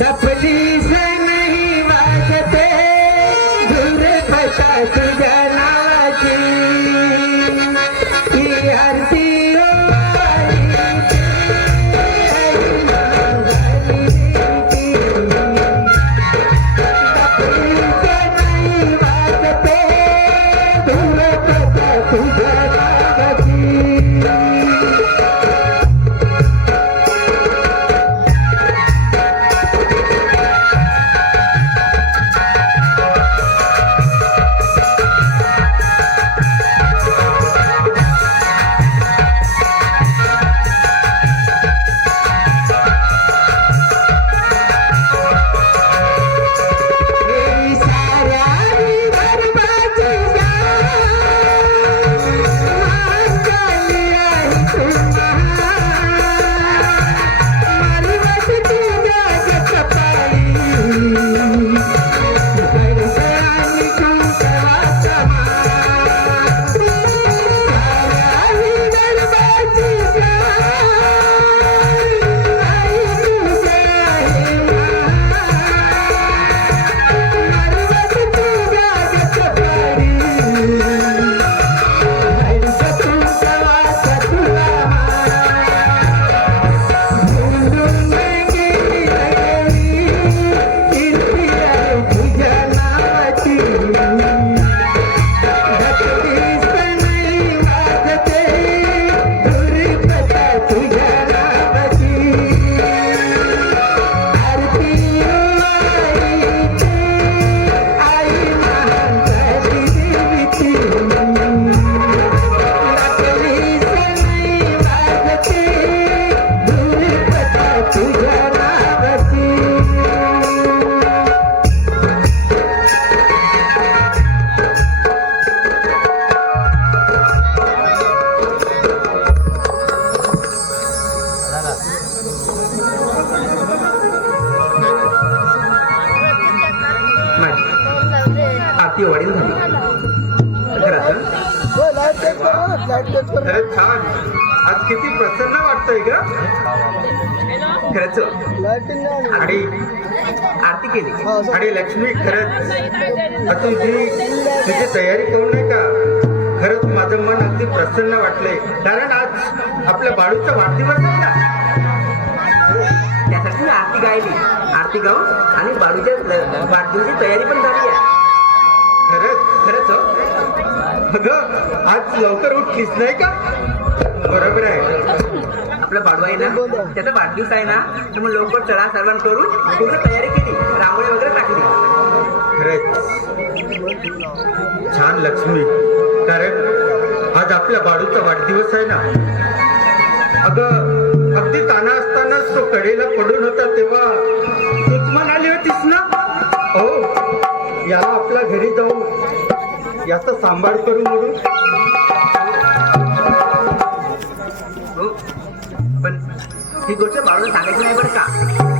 डफली से नहीं वाजते धूर बचा तुझ्या नावाची ही आरती आरती वडील झाली खरंच छान. आज किती प्रसन्न वाटतंय ग खरंच. आणि आरती केली आणि लक्ष्मी खरंच तुझी तयारी करून नाही का खरंच माझं मन अगदी प्रसन्न वाटलंय. कारण आज आपल्या बाळूचा वाढदिवस आहे ना त्यासाठी आरती गायली. आरती गाऊन आणि बाळूच्या वाढदिवसाची तयारी पण झाली आहे. खरंच अगं आज लवकर उठलीस नाही का? बरोबर आहे. आपला बाळू आहे ना त्याचा वाढदिवस आहे ना त्यामुळे लवकर चढा सर्वांना करून पूर्ण तयारी केली. रांगोळी वगैरे टाकली. खरंच छान लक्ष्मी. कारण आज आपल्या बाळूचा वाढदिवस आहे ना. अगं अगदी ताना असतानाच तो कडेला पडून होता तेव्हा तूच म्हणाली होतीस ना हो याला आपल्या घरी जाऊन याचा सांभाळ करून म्हणून. हो पण ही गोष्ट बाळूला सांगायची नाही बरं का?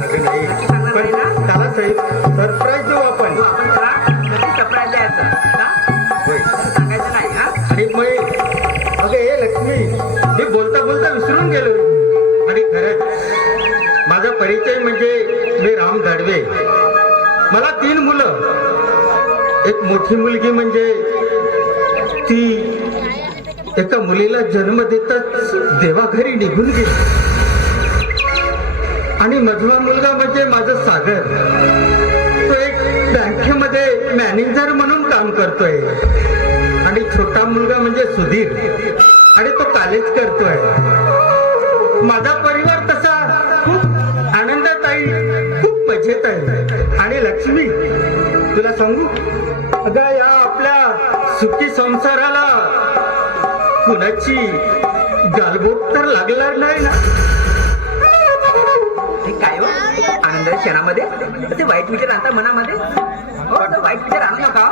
अगं नाही पण त्याला सरप्राईज देऊ आपण. त्याला सरप्राईज द्यायचा होय सांगायचं नाही हा. आणि मग अगं हे लक्ष्मी मी बोलता बोलता विसरून गेलो. आणि खरंच माझा परिचय म्हणजे मी राम गाडवे. मला 3 मुलं. एक मोठी मुलगी म्हणजे ती एका मुलीला जन्म देताच देवाघरी निघून गेली. आणि मधला मुलगा म्हणजे माझा सागर. तो एक बँकेमध्ये मॅनेजर म्हणून काम करतोय. आणि छोटा मुलगा म्हणजे सुधीर आणि तो कॉलेज करतोय. माझा परिवार तसा खूप आनंदात आहे खूप मजेत आहे. आणि लक्ष्मी तुला सांगू अगं या आपल्या सुखी संसाराला कुणाची गालबोट तर लागणार नाही ना. हे काय हो आनंद क्षणामध्ये ते वाईट विचार आणता मनामध्ये. हो वाईट विचार आणू नका.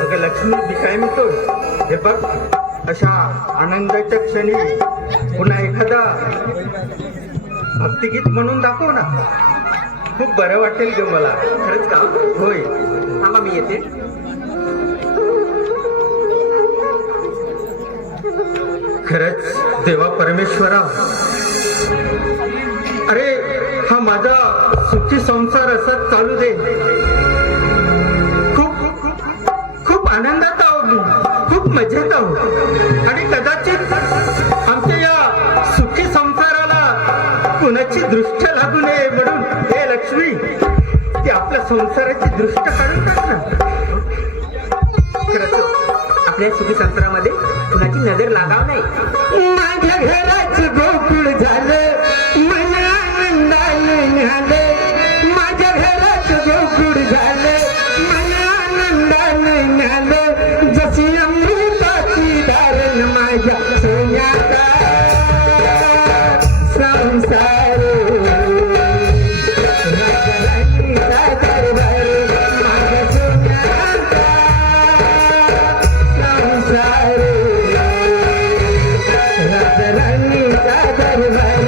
अगं लक्ष्मी मी काय म्हणतो हे बघ अशा आनंदाच्या क्षणी पुन्हा एखादा भक्तिगीत म्हणून दाखव ना. खूप बरं वाटेल ग मला. खरंच का? होय थांबा मी येते. खरंच देवा परमेश्वरा अरे हा माझा सुखी संसार असाच चालू दे. खूप खूप आनंदात आहोत मी, खूप मजेत आहोत. आणि कदाचित आमच्या या सुखी संसाराला कुणाची दृष्ट लागू नये म्हणून हे लक्ष्मी ती आपल्या संसाराची दृष्ट काढून टाक ना. खरंच आपल्या सुखी संसारामध्ये कुणाची नजर लागाव नाही. माझ्या घराचं गोकुळ झालं, मला आनंदाने न्याले. माझ्या घराचं गोकुळ झालं, मला आनंदाने न्याले. जशी अमृताची धारण माझ्या सोन्याचा संसार. राजाराणीचा दरबार माझ्या सोन्याचा संसार. राजाराणीचा दरबार.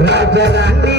राजाराणी